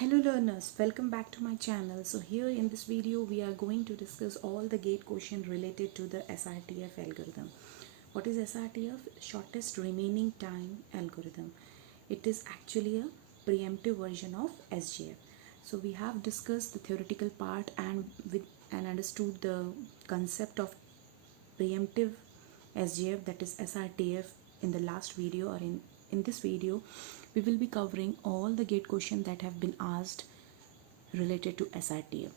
Hello learners, welcome back to my channel. So here in this video we are going to discuss all the gate question related to the SRTF algorithm. What is SRTF? Shortest remaining time algorithm. It is actually a preemptive version of SJF. So we have discussed the theoretical part and understood the concept of preemptive SJF, that is SRTF, in the last video. Or in this video we will be covering all the gate questions that have been asked related to SRTF.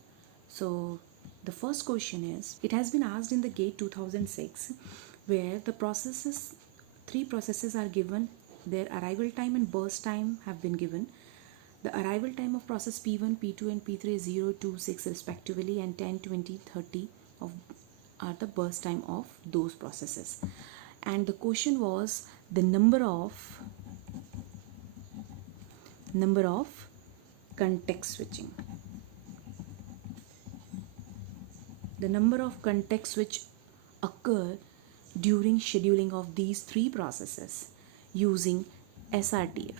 So the first question is, it has been asked in the gate 2006, where the three processes are given. Their arrival time and burst time have been given. The arrival time of process P1, P2 and P3 is 0, 2, 6 respectively, and 10, 20, 30 are the burst time of those processes. And the question was the number of context switching. The number of context switch occur during scheduling of these three processes using SRTF.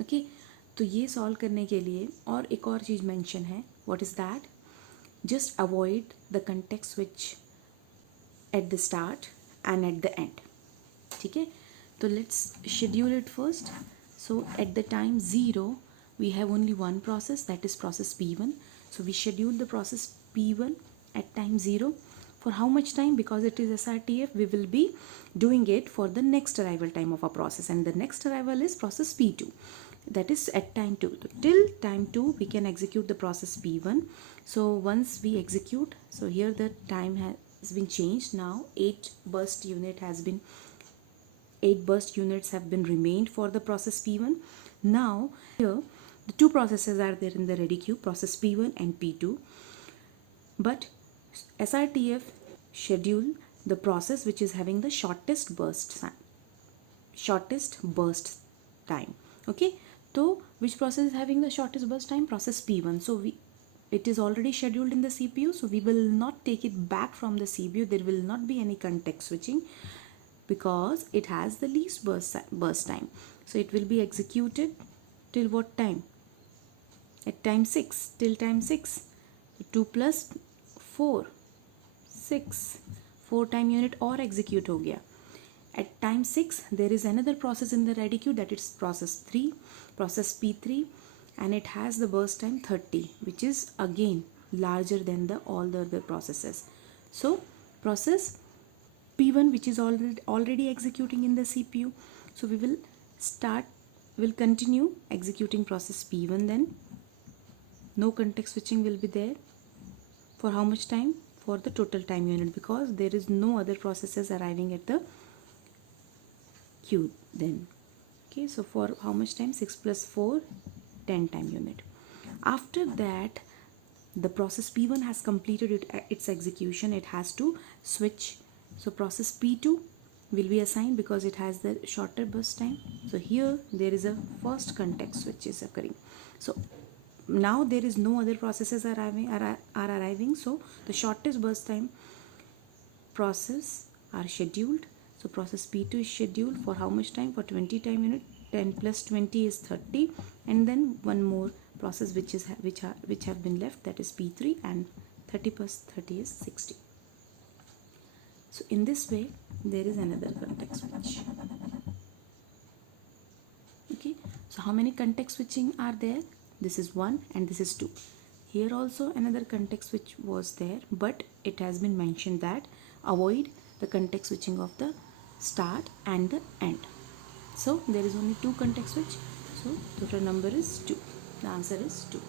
Okay तो ये solve करने के लिए और एक और चीज़ mention है. What is that? Just avoid the context switch at the start and at the end. ठीक है, तो let's schedule it first. So at the time 0 we have only one process, that is process P1. So we schedule the process P1 at time 0. For how much time? Because it is SRTF, we will be doing it for the next arrival time of a process, and the next arrival is process P2, that is at time 2. So till time 2 we can execute the process P1. So once we execute, so here the time has been changed. Now 8 burst units have been remained for the process P1. Now here the two processes are there in the ready queue, process P1 and P2, but SRTF schedule the process which is having the shortest burst time. Okay, so which process is having the shortest burst time? Process P1. So it is already scheduled in the CPU, so we will not take it back from the CPU. There will not be any context switching because it has the least burst time. So it will be executed till what time? At time 6, till time 6. 2 plus 4, 6, 4 time unit और execute हो गया. At time 6 there is another process in the ready queue, that is process 3, process P3, and it has the burst time 30, which is again larger than all the other processes. So process P1, which is already executing in the CPU, so we'll continue executing process P1. Then no context switching will be there. For how much time? For the total time unit, because there is no other processes arriving at the queue then. Okay, so for how much time? 6 plus 4, 10 time unit. After that, the process P1 has completed its execution. It has to switch. So process P2 will be assigned because it has the shorter burst time. So here there is a first context switch is occurring. So now there is no other processes are arriving, so the shortest burst time process are scheduled. So process P2 is scheduled for how much time? For 20 time unit. 10 plus 20 is 30, and then one more process which have been left, that is P3, and 30 plus 30 is 60. So in this way there is another context switch. Okay, so how many context switching are there? This is 1 and this is 2. Here also another context switch was there, but it has been mentioned that avoid the context switching of the start and the end. So there is only 2 context switch, so total number is 2. The answer is 2.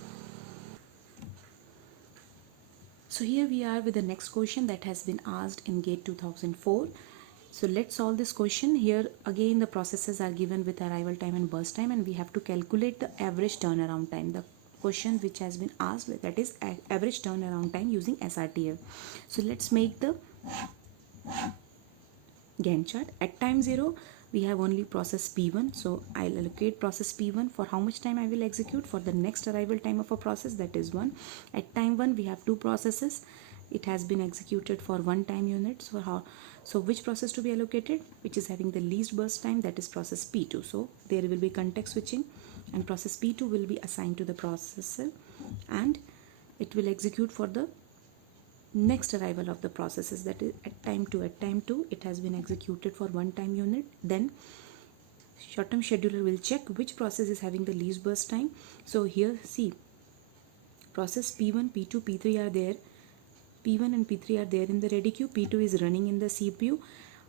So here we are with the next question that has been asked in gate 2004. So let's solve this question. Here again the processes are given with arrival time and burst time, and we have to calculate the average turnaround time. The question which has been asked, that is average turnaround time using SRTF. So let's make the Gantt chart. At time 0 we have only process P1, so I'll allocate process P1 for how much time I will execute for the next arrival time of a process, that is 1. At time 1 we have 2 processes. It has been executed for 1 time unit. So which process to be allocated? Which is having the least burst time, that is process P2. So there will be context switching and process P2 will be assigned to the processor, and it will execute for the next arrival of the processes, that is at time 2. At time 2 it has been executed for one time unit. Then short term scheduler will check which process is having the least burst time. So here see, process P1, P2, P3 are there. P1 and P3 are there in the ready queue. P2 is running in the CPU.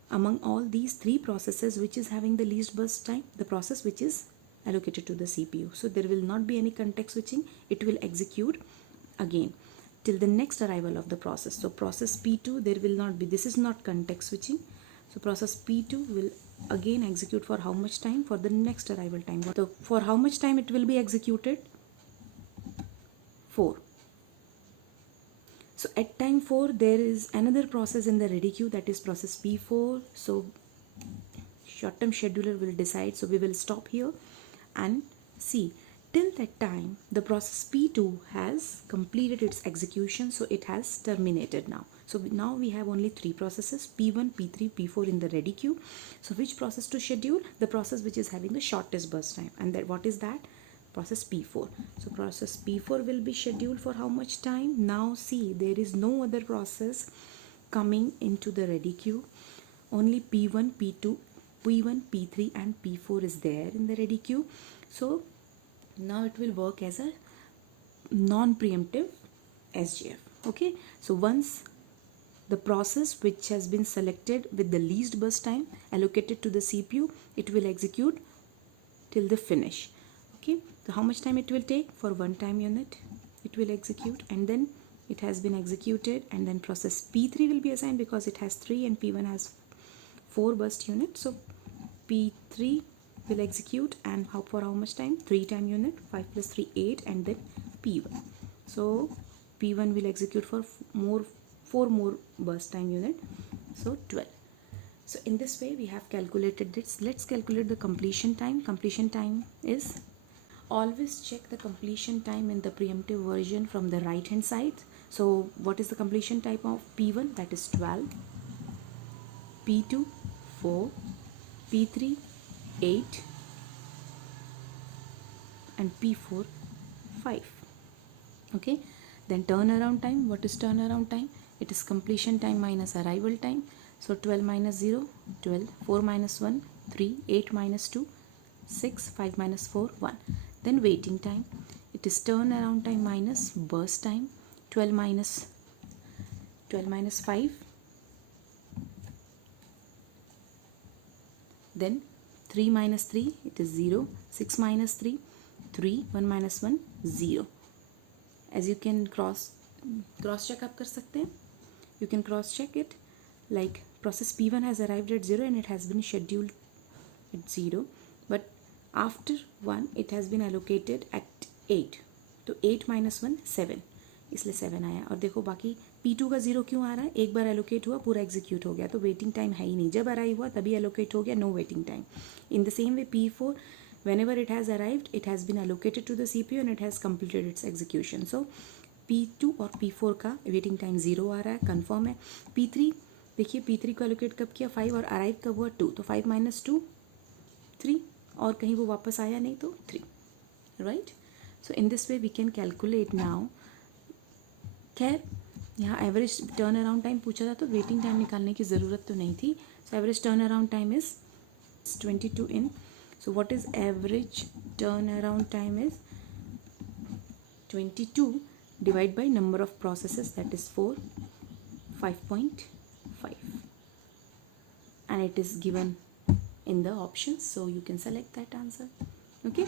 Among all these three processes, which is having the least burst time? The process which is allocated to the CPU. So there will not be any context switching. It will execute again till the next arrival of the process. So process P2, there will not be, this is not context switching. So process P2 will again execute for how much time? For the next arrival time. So for how much time it will be executed? 4. So at time 4 there is another process in the ready queue, that is process P4. So short term scheduler will decide. So we will stop here and see, till that time the process P2 has completed its execution, so it has terminated now. So now we have only 3 processes, P1, P3, P4 in the ready queue. So which process to schedule? The process which is having the shortest burst time, and that what is that? Process P4. So process P4 will be scheduled for how much time? Now see, there is no other process coming into the ready queue. Only P1, P2, P1, P3 and P4 is there in the ready queue. So now it will work as a non-preemptive SGF. Okay, so once the process which has been selected with the least burst time allocated to the CPU, it will execute till the finish. Okay, so how much time it will take? For one time unit it will execute, and then it has been executed, and then process P3 will be assigned because it has 3 and P1 has 4 burst units. So P3 will execute, and for how much time? 3 time unit, 5 plus 3 8, and then P1. So P1 will execute for 4 more burst time unit, so 12. So in this way we have calculated this. Let's calculate the completion time. Completion time is, always check the completion time in the preemptive version from the right hand side. So what is the completion time of P1? That is 12, P2 4, P3 8 and P4 5. Okay, then turnaround time. What is turnaround time? It is completion time minus arrival time. So 12 minus 0, 12, 4 minus 1, 3, 8 minus 2, 6, 5 minus 4, 1. Then waiting time. It is turnaround time minus burst time. 12 minus 5. Then 3 minus 3, it is 0. 6 minus 3, 3. 1 minus 1, 0. As you can cross check up कर सकते हैं. You can cross check it, like process P1 has arrived at 0 and it has been scheduled at 0, but after 1 it has been allocated at 8. तो 8 minus 1 7, इसलिए 7 आया. और देखो बाकी P2 का 0 क्यों आ रहा है? एक बार एलोकेट हुआ, पूरा एग्जीक्यूट हो गया, तो वेटिंग टाइम है ही नहीं. जब अराइव हुआ तभी एलोकेट हो गया, no waiting time. In the same way P4, whenever it has arrived, it has been allocated to the CPU and it has completed its execution. So P2 और P4 का waiting time 0 आ रहा है, confirm है. P3 देखिए, P3 को allocate कब किया? 5, और अराइव कब हुआ? 2. तो 5 minus 2 3, और कहीं वो वापस आया नहीं तो 3, right. So in this way we can calculate now. खैर यहाँ एवरेज टर्न अराउंड टाइम पूछा था, तो वेटिंग टाइम निकालने की ज़रूरत तो नहीं थी. So average turn around time is 22 in. So what is average turnaround time is 22 divided by number of processes, that is 4, 5.5, and it is given in the options, so you can select that answer. Okay,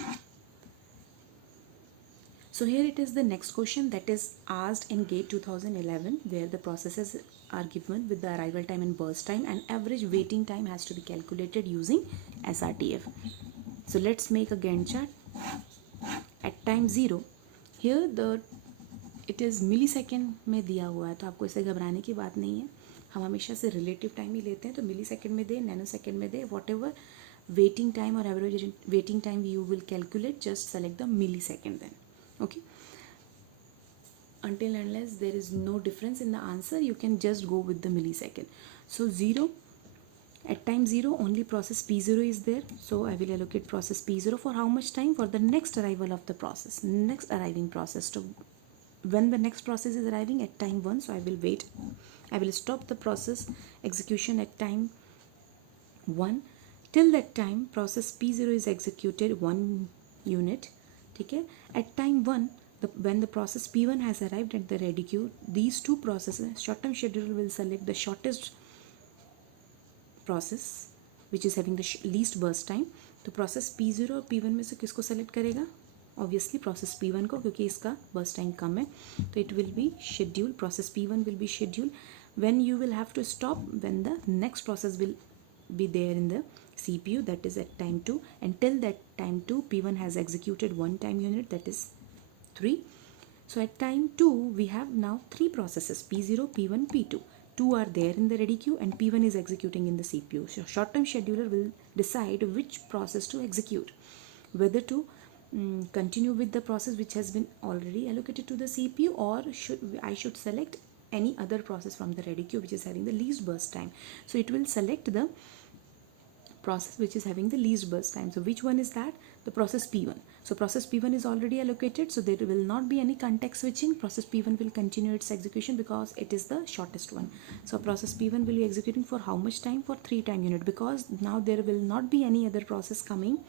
so here it is the next question that is asked in GATE 2011, where the processes are given with the arrival time and burst time, and average waiting time has to be calculated using SRTF. So let's make a Gantt chart. At time 0, here it is millisecond में दिया हुआ है, तो आपको इसे घबराने की बात नहीं है. हम हमेशा से रिलेटिव टाइम ही लेते हैं, तो मिलीसेकंड में दे, नैनो सेकंड में दे, वॉट एवर वेटिंग टाइम और average waiting time you will calculate, just select the millisecond then. Okay, until unless there is no difference in the answer, you can just go with the millisecond. So 0 At time 0 only process P0 is there, so I will allocate process P0 for how much time? For the next arrival of the process, next arriving process. To when the next process is arriving at time 1, so I will wait, I will stop the process execution at time 1. Till that time process P0 is executed 1 unit. Okay, at time 1, when the process P1 has arrived at the ready queue, these two processes, short term scheduler will select the shortest process which is having the least burst time. तो process P0 और P1 में से किसको select करेगा? Obviously process P1 को, क्योंकि इसका burst time कम है. तो it will be scheduled, process P1 will be scheduled. When you will have to stop, when the next process will be there in the CPU, that is at time 2. Until that time 2, P1 has executed one time unit, that is 3. So at time 2, we have now 3 processes, P0, P1, P2. 2 are there in the ready queue and P1 is executing in the CPU. So short-term scheduler will decide which process to execute, whether to continue with the process which has been already allocated to the CPU, or I should select any other process from the ready queue which is having the least burst time. So it will select the process which is having the least burst time. So which one is that? The process P1. So process P1 is already allocated, so there will not be any context switching. Process P1 will continue its execution because it is the shortest one. So process P1 will be executing for how much time? For 3 time unit, because now there will not be any other process coming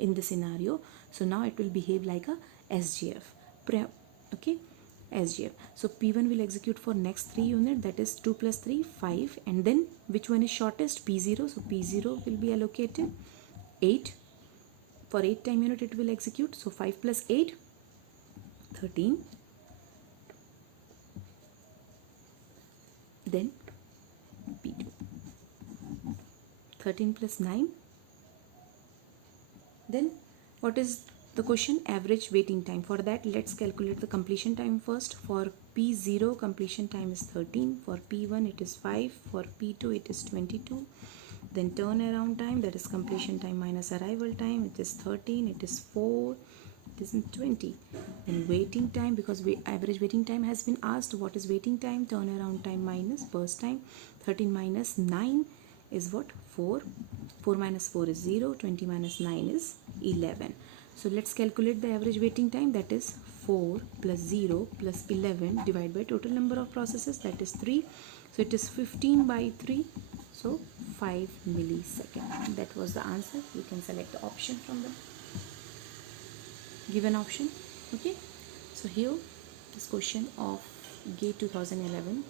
in the scenario. So now it will behave like a SGF. Okay, SGF. So P1 will execute for next 3 unit, that is 2 plus 3, 5. And then which one is shortest? P0. So P0 will be allocated 8. For 8 time unit it will execute. So 5 plus 8, 13. Then P2. 13 plus 9. Then what is the question? Average waiting time. For that, let's calculate the completion time first. For P0, completion time is 13. For P1, it is 5. For P2, it is 22. Then turnaround time, that is completion time minus arrival time, it is 13. It is 4. It is 20. And waiting time, because average waiting time has been asked. What is waiting time? Turnaround time minus burst time. 13 minus 9 is what? 4. 4 minus 4 is 0. 20 minus 9 is 11. So let's calculate the average waiting time, that is 4 plus 0 plus 11 divided by total number of processes, that is 3. So it is 15 by 3, so 5 milliseconds. That was the answer. You can select the option from the given option. Okay, so here this question of GATE 2011.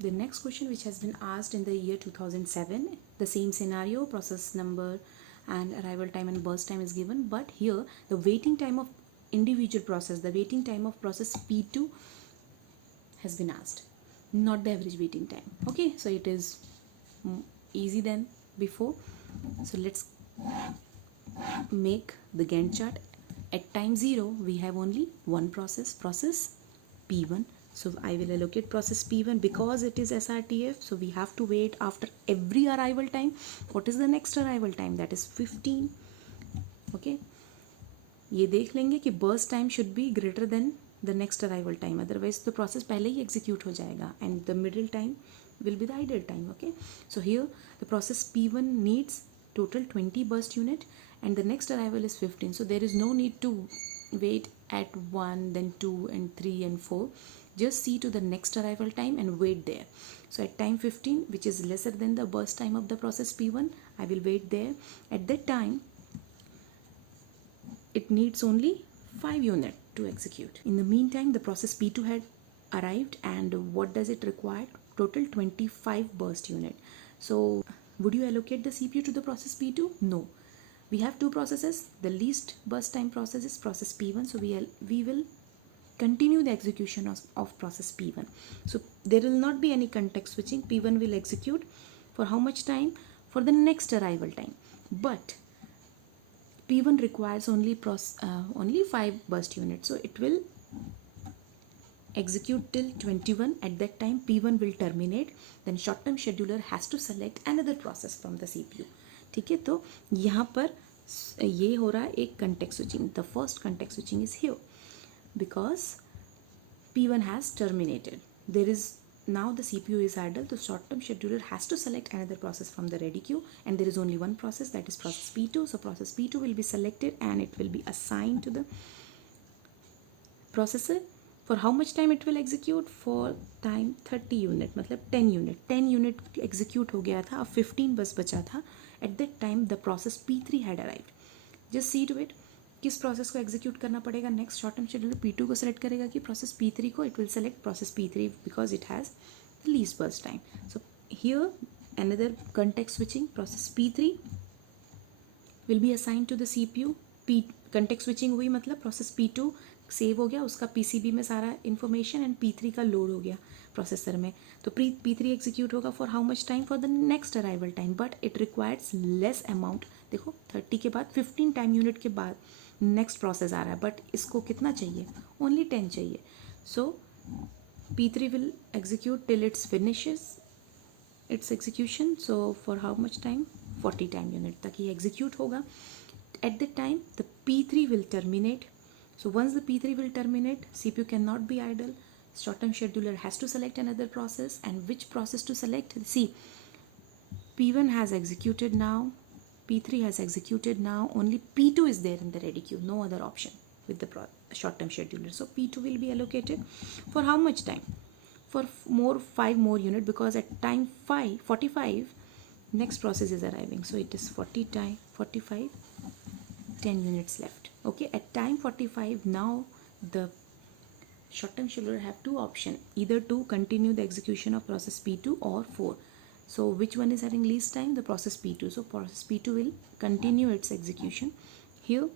The next question which has been asked in the year 2007, the same scenario, process number and arrival time and burst time is given, but here the waiting time of individual process, the waiting time of process P2 has been asked, not the average waiting time. Okay, so it is easy than before. So let's make the Gantt chart. At time 0 we have only one process P1. So I will allocate process P1 because it is SRTF. So we have to wait after every arrival time. What is the next arrival time? That is 15. Okay. ये देख लेंगे कि burst time should be greater than the next arrival time. Otherwise the process पहले ही execute हो जाएगा and the middle time will be the idle time. Okay. So here the process P1 needs total 20 burst unit and the next arrival is 15. So there is no need to wait at 1, then 2 and 3 and 4. Just see to the next arrival time and wait there. So at time 15, which is lesser than the burst time of the process P1, I will wait there. At that time, it needs only 5 units to execute. In the meantime, the process P2 had arrived, and what does it require? Total 25 burst unit. So would you allocate the CPU to the process P2? No. We have two processes. The least burst time process is process P1. So we will continue the execution of process P1. So there will not be any context switching. P1 will execute for how much time? For the next arrival time. But P1 requires only 5 burst units. So it will execute till 21. At that time P1 will terminate. Then short term scheduler has to select another process from the CPU. ठीक है, तो यहाँ पर ये हो रहा है एक context switching. The first context switching is here because P1 has terminated. There is now the CPU is idle, the short-term scheduler has to select another process from the ready queue, and there is only one process, that is process P2. So process P2 will be selected and it will be assigned to the processor. For how much time it will execute? For time 30 unit, मतलब 10 unit execute हो गया था, अब 15 बस बचा था. At that time the process P3 had arrived. Just see to it, किस process को एग्जीक्यूट करना पड़ेगा next. Short term scheduler P2 को सेलेक्ट करेगा कि प्रोसेस P3 को. It will select process P3 because it has the least burst time. So here another context switching, process P3 will be assigned to the CPU. context switching हुई मतलब process P2 save हो गया, उसका PCB में सारा information, and P3 का load हो गया प्रोसेसर में. तो P3 एग्जीक्यूट होगा for how much time? For the next arrival time, but it requires less amount. देखो 30 के बाद 15 टाइम यूनिट के बाद नेक्स्ट प्रोसेस आ रहा है, बट इसको कितना चाहिए? ओनली 10 चाहिए. सो P3 will execute till it's finishes it's execution. So for how much time? 40 time unit तक ये एग्जीक्यूट होगा. At that time the P3 will terminate. So once the P3 will terminate, CPU cannot be idle. Short term scheduler has to select another process. And which process to select? See, P1 has executed now, P3 has executed now, only P2 is there in the ready queue, no other option with the short term scheduler. So P2 will be allocated for how much time? For 5 more unit, because at time 45 next process is arriving. So it is 45, 10 units left. Okay, at time 45 now the short term scheduler have two options, either to continue the execution of process P2 or 4. So which one is having least time? The process P2. So process P2 will continue its execution. Here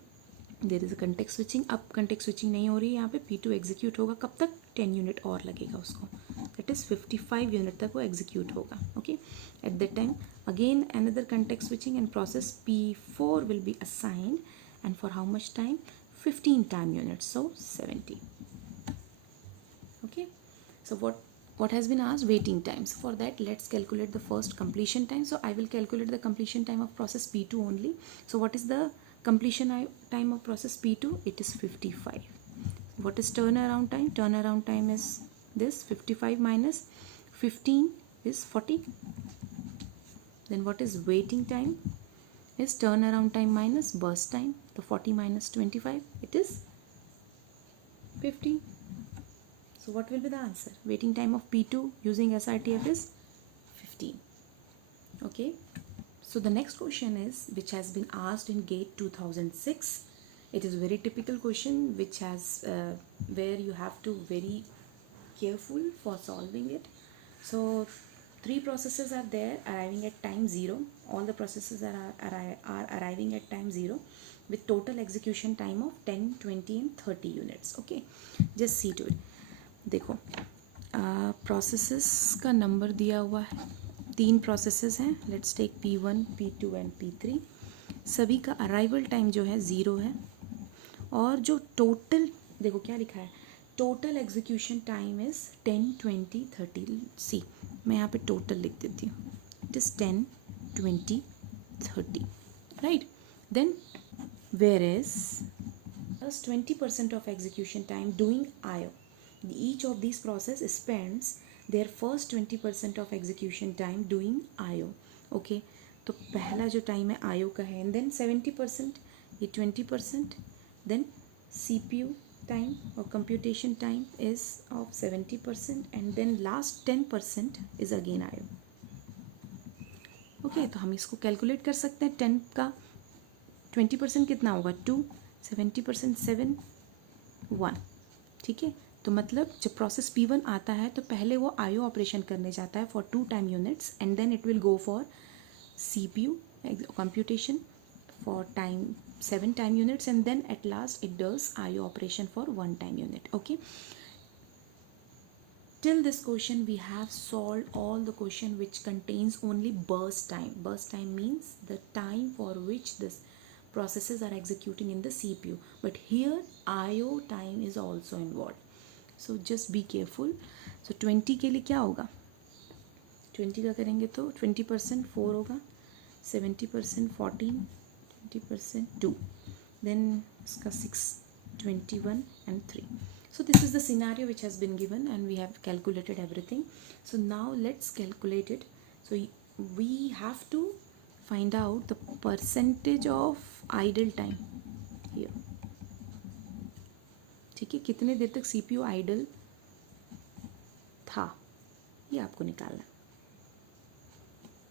there is a context switching. अब context switching नहीं हो रही है यहाँ पे. P2 execute होगा कब तक? 10 यूनिट और लगेगा उसको, that is 55 यूनिट तक वो execute होगा. Okay, at that time again another context switching and process P4 will be assigned, and for how much time? 15 time units, so 70. Okay, so what has been asked? Waiting times. For that let's calculate the first completion time. So I will calculate the completion time of process P2 only. So what is the completion time of process P2? It is 55. What is turnaround time? Turnaround time is this, 55 minus 15 is 40. Then what is waiting time? Is turnaround time minus burst time. So 40 minus 25, it is 15. So what will be the answer? Waiting time of P2 using SRTF is 15. Okay. So the next question is, which has been asked in GATE 2006. It is a very typical question which has where you have to very careful for solving it. So 3 processes are there arriving at time 0. All the processes are arriving at time 0 with total execution time of 10, 20 and 30 units. Okay, just see to it. देखो processes का number दिया हुआ है, 3 processes हैं. Let's take P1, P2 and P3. सभी का arrival time जो है 0 है, और जो टोटल देखो क्या लिखा है, total execution time is 10, 20, 30. See मैं यहाँ पे टोटल लिख देती हूँ. It is 10, 20, 30, right. Then where is 20% of execution time doing IO. Each of these process spends their first 20% of execution time doing IO. Okay, तो पहला जो टाइम है IO का है, and then 70%, ये 20%, then CPU time or computation time is of 70%, and then last 10% is again IO. Okay, तो हम इसको कैलकुलेट कर सकते हैं. 10 का 20% कितना होगा? 2, 70% 7, 1. ठीक है, तो मतलब जब प्रोसेस P1 आता है तो पहले वो IO ऑपरेशन करने जाता है for 2 time units, and then it will go for CPU computation for 7 time units, and then at last it does IO operation for 1 time unit. Okay, till this question we have solved all the question which contains only burst time. Burst time means the time for which this processes are executing in the CPU, but here IO time is also involved. So just be careful. So 20 के लिए क्या होगा? 20 का करेंगे तो 20% 4 होगा, 70% 14, 20% 2, then इसका 6, 21 and 3. So this is the scenario which has been given and we have calculated everything. So now let's calculate it. So we have to find out the percentage of idle time here. ठीक है, कितने देर तक CPU idle था ये आपको निकालना है.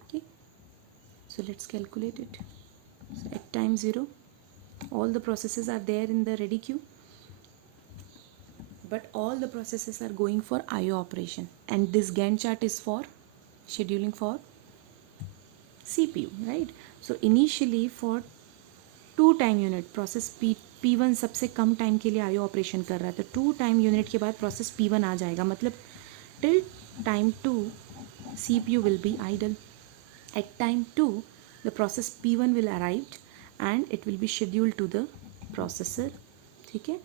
Okay, so let's calculate it. So at time 0 all the processes are there in the ready queue, but all the processes are going for IO operation, and this Gantt chart is for scheduling for CPU, right? So initially for 2 time unit process P1 सबसे कम time के लिए IO operation कर रहा है, तो 2 time unit के बाद process P1 आ जाएगा, मतलब till time 2 CPU will be idle. At time 2 the process P1 will arrive and it will be scheduled to the processor. ठीक है,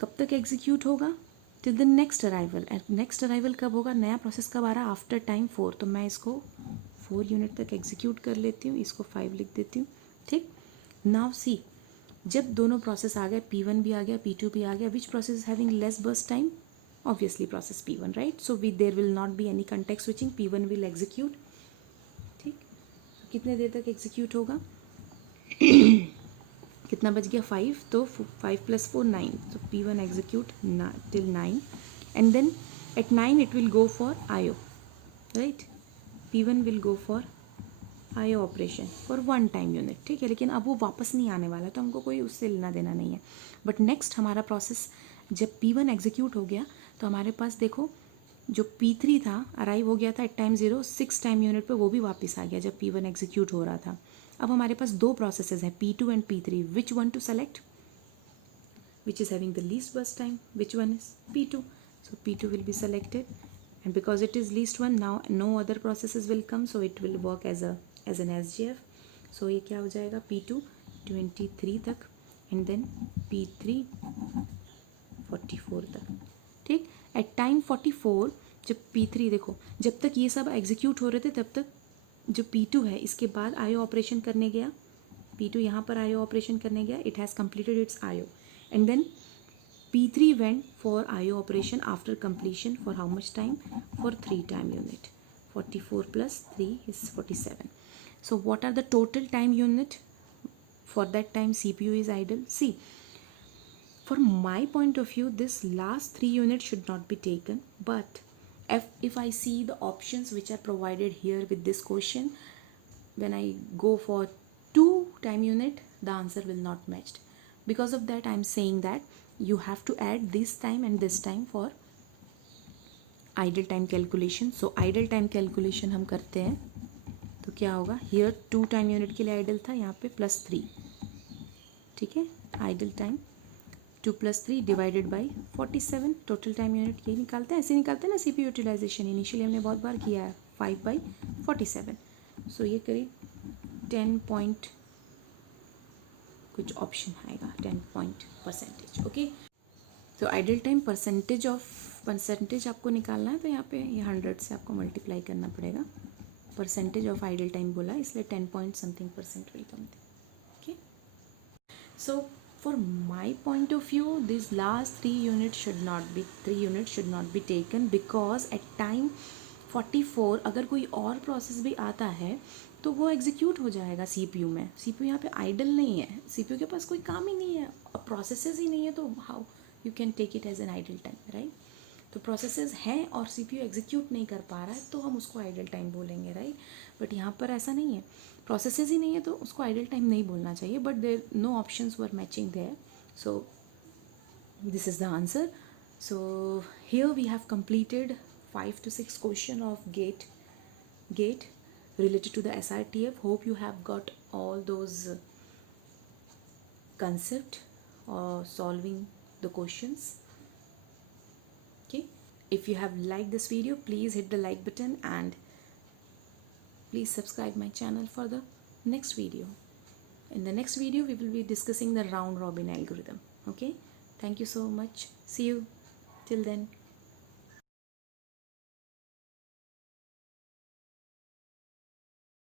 कब तक एग्जीक्यूट होगा? Till the next arrival. Next arrival कब होगा? नया प्रोसेस कब आ रहा है? After time 4. तो मैं इसको 4 यूनिट तक एग्जीक्यूट कर लेती हूँ, इसको 5 लिख देती हूँ. ठीक, नाउ सी, जब दोनों प्रोसेस आ गए, P1 भी आ गया, P2 भी आ गया, which process having less burst time? Obviously process P1, right? So there will not be any context switching, P1 will execute. ठीक, कितने देर तक एग्जीक्यूट होगा? कितना बच गया? 5. तो 5 + 4 9. तो P1 execute till 9 and then at 9 it will go for IO, right? P1 will go for IO operation for 1 time unit. ठीक है, लेकिन अब वो वापस नहीं आने वाला, तो हमको कोई उससे लेना देना नहीं है. बट नेक्स्ट हमारा प्रोसेस जब P1 एग्जीक्यूट हो गया तो हमारे पास देखो जो P3 था अराइव हो गया था एट टाइम 0, 6 टाइम यूनिट पे वो भी वापस आ गया जब P1 एग्जीक्यूट हो रहा था. अब हमारे पास 2 प्रोसेसेस हैं, P2 and P3. Which one to select? Which is having the least burst time? Which one is? P2. So P2 will be selected and because it is least one, now no other processes will come, so it will work as an SGF. So ये क्या हो जाएगा? P2 23 तक and then P3 44 तक. ठीक, at time 44 जब P3, देखो जब तक ये सब एग्जीक्यूट हो रहे थे तब तक जो P2 है इसके बाद IO ऑपरेशन करने गया, P2 यहाँ पर IO ऑपरेशन करने गया, it has completed its IO and then P3 went for IO operation after completion for how much time? For 3 time unit. 44 + 3 is 47. So what are the total time unit for that time CPU is idle? See, for my point of view this last 3 units should not be taken, but if I see the options which are provided here with this question, when I go for 2 time unit the answer will not match. Because of that I am saying that you have to add this time and this time for idle time calculation. So idle time calculation हम करते हैं तो क्या होगा? here 2 time unit के लिए idle था, यहाँ पे +3. ठीक है, idle time 2 + 3 divided by 47. Total time unit यही निकालते हैं, ऐसे निकालते हैं ना CPU यूटिलाइजेशन. इनिशियली हमने बहुत बार किया है. 5/47. सो ये करीब 10 पॉइंट कुछ ऑप्शन आएगा, 10 पॉइंट परसेंटेज. ओके, तो आइडल टाइम परसेंटेज आपको निकालना है, तो यहाँ पे ये 100 से आपको मल्टीप्लाई करना पड़ेगा. परसेंटेज ऑफ आइडल टाइम बोला इसलिए 10 point something % will come. Okay, so for my point of view these last 3 units should not be taken, because at time 44 अगर कोई और प्रोसेस भी आता है तो वो एग्जीक्यूट हो जाएगा CPU में. CPU यहाँ पे आइडल नहीं है, CPU के पास कोई काम ही नहीं है, प्रोसेसेस ही नहीं है, तो how you can take it as an idle time, right? तो प्रोसेसेस हैं और CPU एग्जीक्यूट नहीं कर पा रहा है तो हम उसको आइडल टाइम बोलेंगे, राइट? बट यहाँ पर ऐसा नहीं है, प्रोसेसेस ही नहीं है तो उसको आइडल टाइम नहीं बोलना चाहिए. But there no options were matching there, so this is the answer. So here we have completed 5 to 6 question of gate related to the SRTF. Hope you have got all those concept or solving the questions. Okay, if you have liked this video please hit the like button and please subscribe my channel for the next video. In the next video we will be discussing the round robin algorithm. Okay, thank you so much. See you till then.